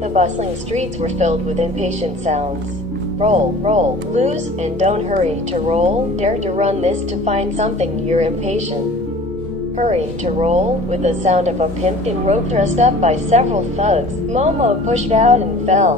The bustling streets were filled with impatient sounds. Roll, roll, lose, and don't hurry to roll. Dare to run this to find something, you're impatient. Hurry to roll, with the sound of a pimpkin rope dressed up by several thugs. Momo pushed out and fell.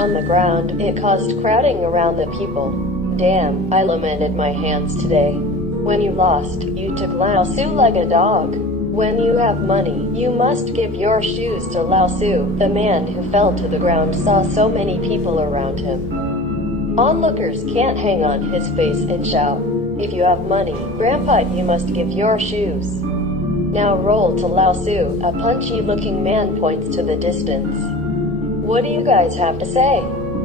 On the ground, it caused crowding around the people. Damn, I lamented my hands today. When you lost, you took Lao Tzu like a dog. When you have money, you must give your shoes to Lao Tzu. The man who fell to the ground saw so many people around him. Onlookers can't hang on his face and shout, "If you have money, Grandpa, you must give your shoes." Now roll to Lao Tzu. A punchy-looking man points to the distance. What do you guys have to say?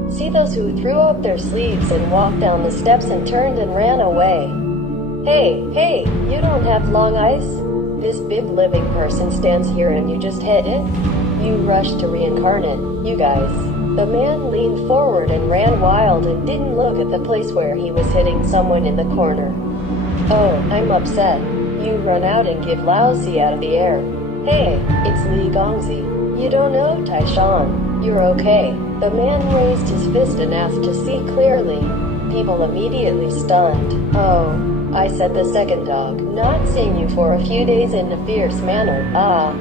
See those who threw up their sleeves and walked down the steps and turned and ran away. Hey, you don't have long eyes? This big living person stands here and you just hit it? You rushed to reincarnate, you guys. The man leaned forward and ran wild and didn't look at the place where he was hitting someone in the corner. Oh, I'm upset. You run out and give Lao Tzu out of the air. Hey, it's Li Gongzi. You don't know Taishan. You're okay. The man raised his fist and asked to see clearly. People immediately stunned. Oh, I said the second dog, not seeing you for a few days in a fierce manner.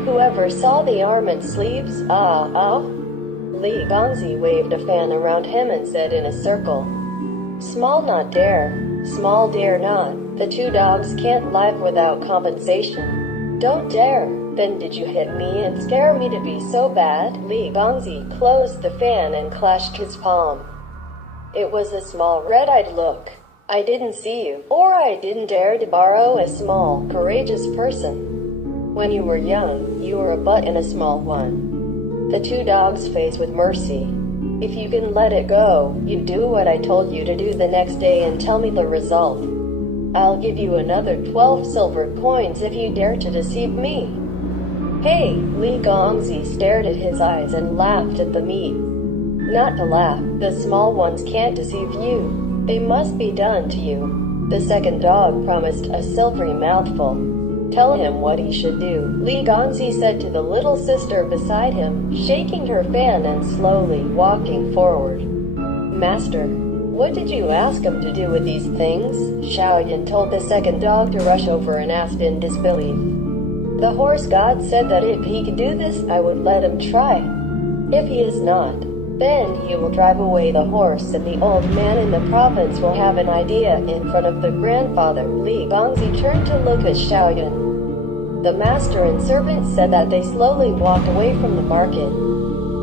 Whoever saw the arm and sleeves? Li Gongzi waved a fan around him and said in a circle. Small not dare, small dare not. The two dogs can't live without compensation. Don't dare. Then did you hit me and scare me to be so bad? Li Gongzi closed the fan and clashed his palm. It was a small red-eyed look. I didn't see you, or I didn't dare to borrow a small, courageous person. When you were young, you were a butt and a small one. The two dogs faced with mercy. If you can let it go, you do what I told you to do the next day and tell me the result. I'll give you another 12 silver coins if you dare to deceive me. Hey, Li Gongzi stared at his eyes and laughed at the meat. Not to laugh, the small ones can't deceive you. They must be done to you. The second dog promised a silvery mouthful. Tell him what he should do, Li Gongzi said to the little sister beside him, shaking her fan and slowly walking forward. Master, what did you ask him to do with these things? Xiaoyan told the second dog to rush over and asked in disbelief. The horse god said that if he could do this, I would let him try. If he is not, then he will drive away the horse and the old man in the province will have an idea in front of the grandfather. Li Gongzi turned to look at Xiaoyan. The master and servant said that they slowly walked away from the market.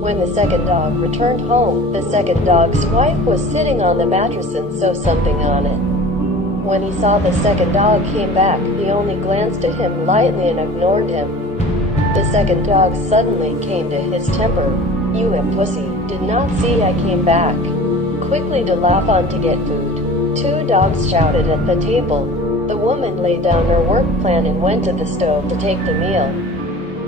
When the second dog returned home, the second dog's wife was sitting on the mattress and saw something on it. When he saw the second dog came back, he only glanced at him lightly and ignored him. The second dog suddenly came to his temper. You a pussy, did not see I came back. Quickly to laugh on to get food. Two dogs shouted at the table. The woman laid down her work plan and went to the stove to take the meal.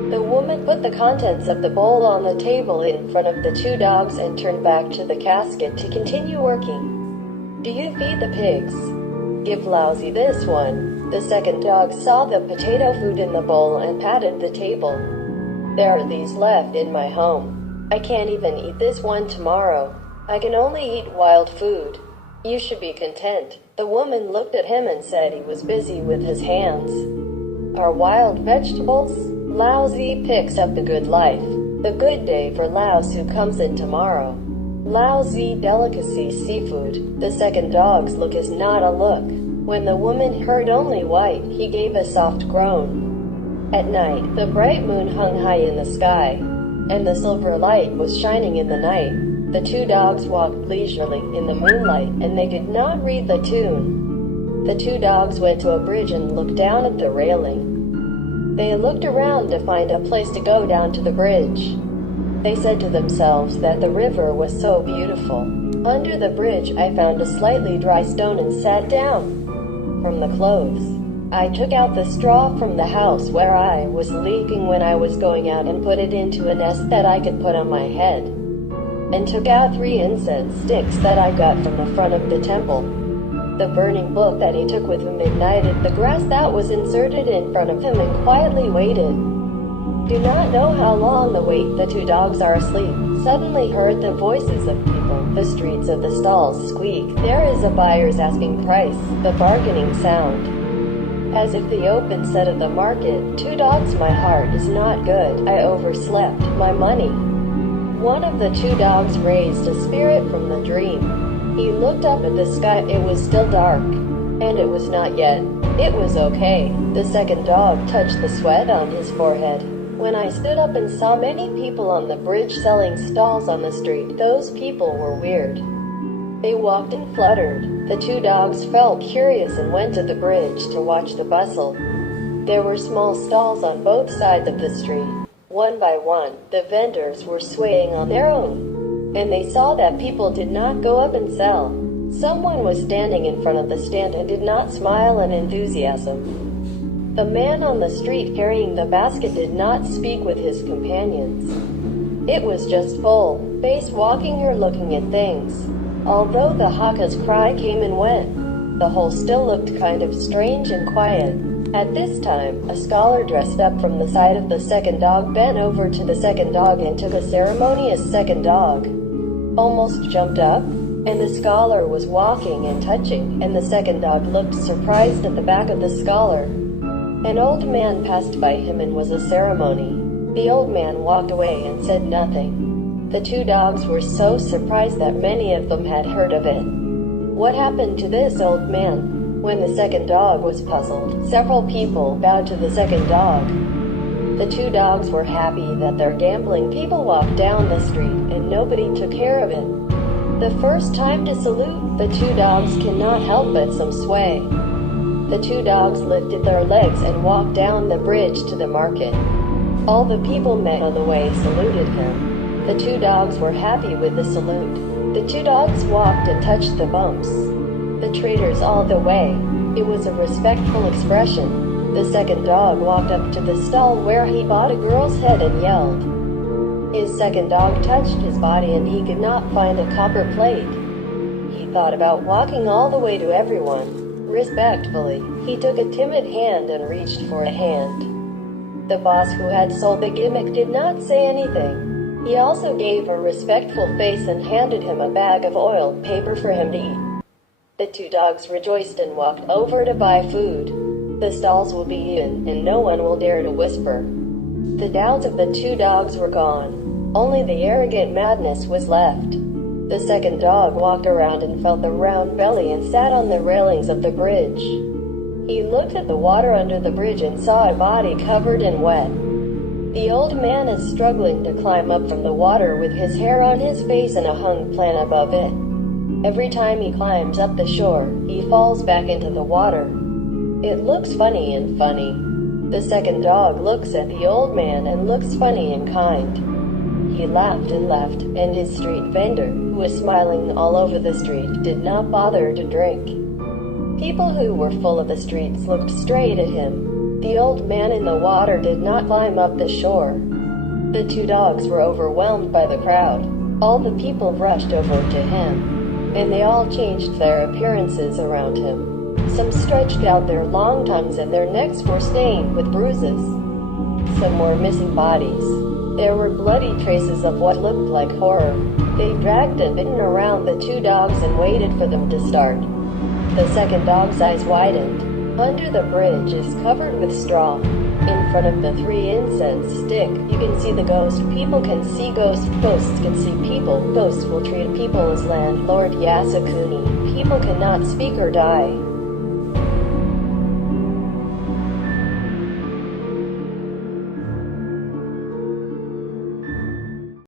The woman put the contents of the bowl on the table in front of the two dogs and turned back to the casket to continue working. Do you feed the pigs? Give Lao Tzu this one. The second dog saw the potato food in the bowl and patted the table. There are these left in my home. I can't even eat this one tomorrow. I can only eat wild food. You should be content. The woman looked at him and said he was busy with his hands. Are wild vegetables? Lao Tzu picks up the good life. The good day for Lao Tzu comes in tomorrow. Lao Tzu delicacy seafood. The second dog's look is not a look. When the woman heard only white, he gave a soft groan. At night, the bright moon hung high in the sky, and the silver light was shining in the night. The two dogs walked leisurely in the moonlight, and they could not read the tune. The two dogs went to a bridge and looked down at the railing. They looked around to find a place to go down to the bridge. They said to themselves that the river was so beautiful. Under the bridge, I found a slightly dry stone and sat down. From the clothes, I took out the straw from the house where I was leaking when I was going out and put it into a nest that I could put on my head, and took out 3 incense sticks that I got from the front of the temple. The burning book that he took with him ignited the grass that was inserted in front of him and quietly waited. Do not know how long the wait. The two dogs are asleep. Suddenly heard the voices of people. The streets of the stalls squeak. There is a buyer's asking price. The bargaining sound. As if the open set of the market. Two dogs. My heart is not good. I overslept. My money. One of the two dogs raised a spirit from the dream. He looked up at the sky. It was still dark. And it was not yet. It was okay. The second dog touched the sweat on his forehead. When I stood up and saw many people on the bridge selling stalls on the street, those people were weird. They walked and fluttered. The two dogs felt curious and went to the bridge to watch the bustle. There were small stalls on both sides of the street. One by one, the vendors were swaying on their own. And they saw that people did not go up and sell. Someone was standing in front of the stand and did not smile in enthusiasm. The man on the street carrying the basket did not speak with his companions. It was just full, face walking or looking at things. Although the haka's cry came and went, the whole still looked kind of strange and quiet. At this time, a scholar dressed up from the side of the second dog bent over to the second dog and took a ceremonious second dog. Almost jumped up, and the scholar was walking and touching, and the second dog looked surprised at the back of the scholar. An old man passed by him and was a ceremony. The old man walked away and said nothing. The two dogs were so surprised that many of them had heard of it. What happened to this old man? When the second dog was puzzled, several people bowed to the second dog. The two dogs were happy that their gambling people walked down the street and nobody took care of it. The first time to salute, the two dogs cannot help but some sway. The two dogs lifted their legs and walked down the bridge to the market. All the people met on the way saluted him. The two dogs were happy with the salute. The two dogs walked and touched the bumps. The traders all the way. It was a respectful expression. The second dog walked up to the stall where he bought a girl's head and yelled. His second dog touched his body and he could not find a copper plate. He thought about walking all the way to everyone. Respectfully, he took a timid hand and reached for a hand. The boss who had sold the gimmick did not say anything. He also gave a respectful face and handed him a bag of oiled paper for him to eat. The two dogs rejoiced and walked over to buy food. The stalls will be eaten, and no one will dare to whisper. The doubts of the two dogs were gone. Only the arrogant madness was left. The second dog walked around and felt the round belly and sat on the railings of the bridge. He looked at the water under the bridge and saw a body covered in wet. The old man is struggling to climb up from the water with his hair on his face and a hung plant above it. Every time he climbs up the shore, he falls back into the water. It looks funny and funny. The second dog looks at the old man and looks funny and kind. He laughed and left, and his street vendor, who was smiling all over the street, did not bother to drink. People who were full of the streets looked straight at him. The old man in the water did not climb up the shore. The two dogs were overwhelmed by the crowd. All the people rushed over to him, and they all changed their appearances around him. Some stretched out their long tongues and their necks were stained with bruises. Some were missing bodies. There were bloody traces of what looked like horror. They dragged and bitten around the two dogs and waited for them to start. The second dog's eyes widened. Under the bridge is covered with straw. In front of the 3 incense stick, you can see the ghost. People can see ghosts. Ghosts can see people. Ghosts will treat people as landlord Yasukuni. People cannot speak or die.